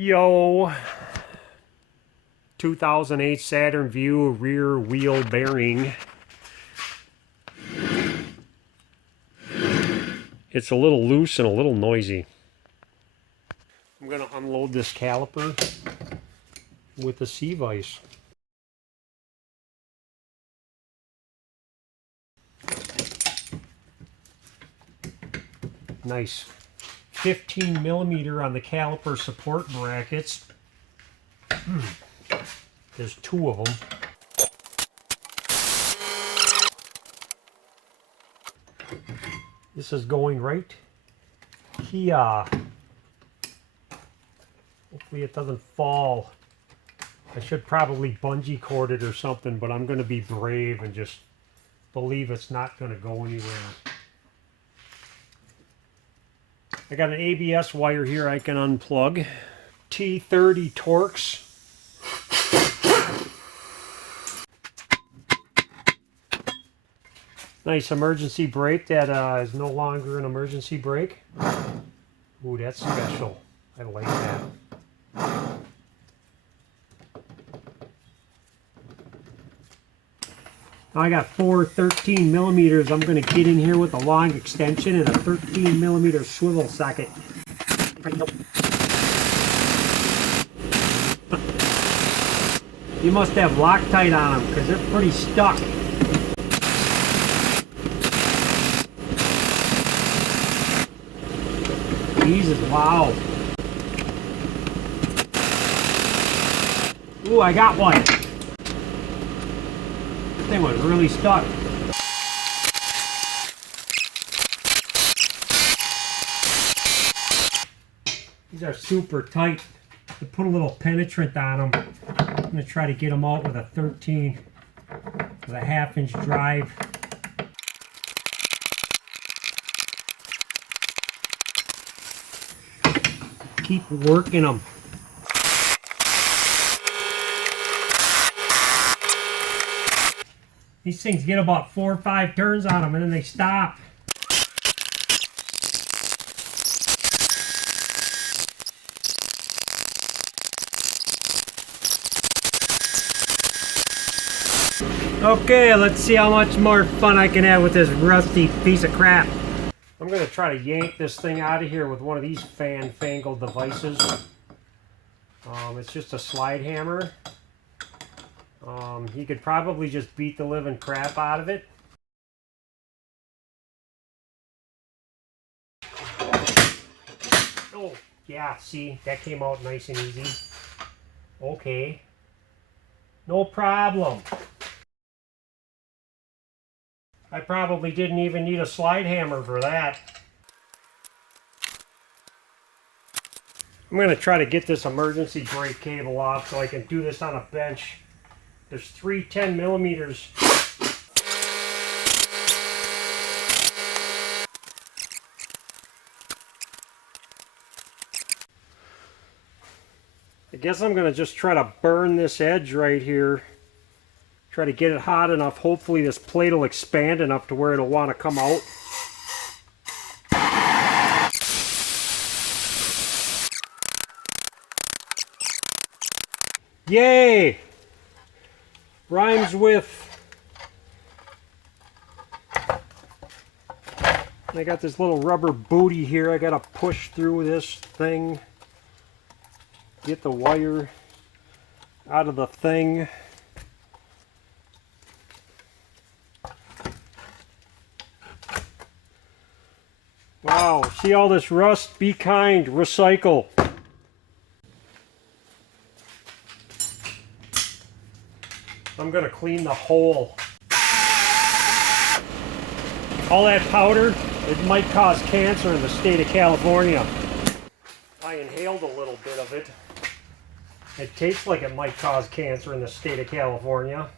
Yo, 2008 Saturn VUE rear wheel bearing. It's a little loose and a little noisy. I'm going to unload this caliper with the C-vise. Nice. 15 millimeter on the caliper support brackets. There's two of them. This is going right here. Hopefully it doesn't fall. I should probably bungee cord it or something, but I'm going to be brave and just believe it's not going to go anywhere. I got an ABS wire here I can unplug. T30 Torx. Nice emergency brake that is no longer an emergency brake. Ooh, that's special. I like that. Now I got four 13 millimeters. I'm going to get in here with a long extension and a 13 millimeter swivel socket. You must have Loctite on them because they're pretty stuck. Jesus, wow. Ooh, I got one. This thing was really stuck. These are super tight. To put a little penetrant on them. I'm going to try to get them out with a 13 with a 1/2 inch drive. Keep working them. These things get about 4 or 5 turns on them and then they stop. Okay, let's see how much more fun I can have with this rusty piece of crap. I'm going to try to yank this thing out of here with one of these fanfangled devices. It's just a slide hammer. You could probably just beat the living crap out of it. Oh, yeah, see, that came out nice and easy. Okay. No problem. I probably didn't even need a slide hammer for that. I'm going to try to get this emergency brake cable off so I can do this on a bench. There's 3 10 millimeters. I guess I'm going to just try to burn this edge right here. Try to get it hot enough. Hopefully this plate will expand enough to where it'll want to come out. Yay! Rhymes with. I got this little rubber booty here. I got to push through this thing. Get the wire out of the thing. Wow, see all this rust? Be kind, recycle. I'm going to clean the hole. All that powder, it might cause cancer in the state of California. I inhaled a little bit of it. It tastes like it might cause cancer in the state of California.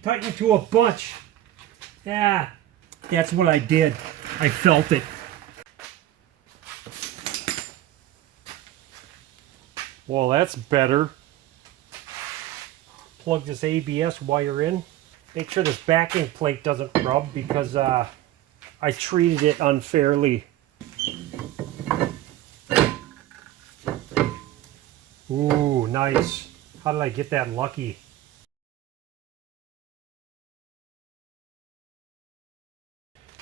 Tighten to a bunch. Yeah, that's what I did. I felt it. Well, that's better. Plug this ABS wire in. Make sure this backing plate doesn't rub because I treated it unfairly. Ooh, nice. How did I get that lucky?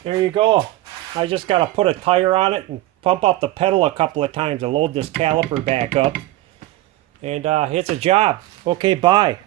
There you go. I just got to put a tire on it and pump up the pedal a couple of times to load this caliper back up. And it's a job. Okay, bye.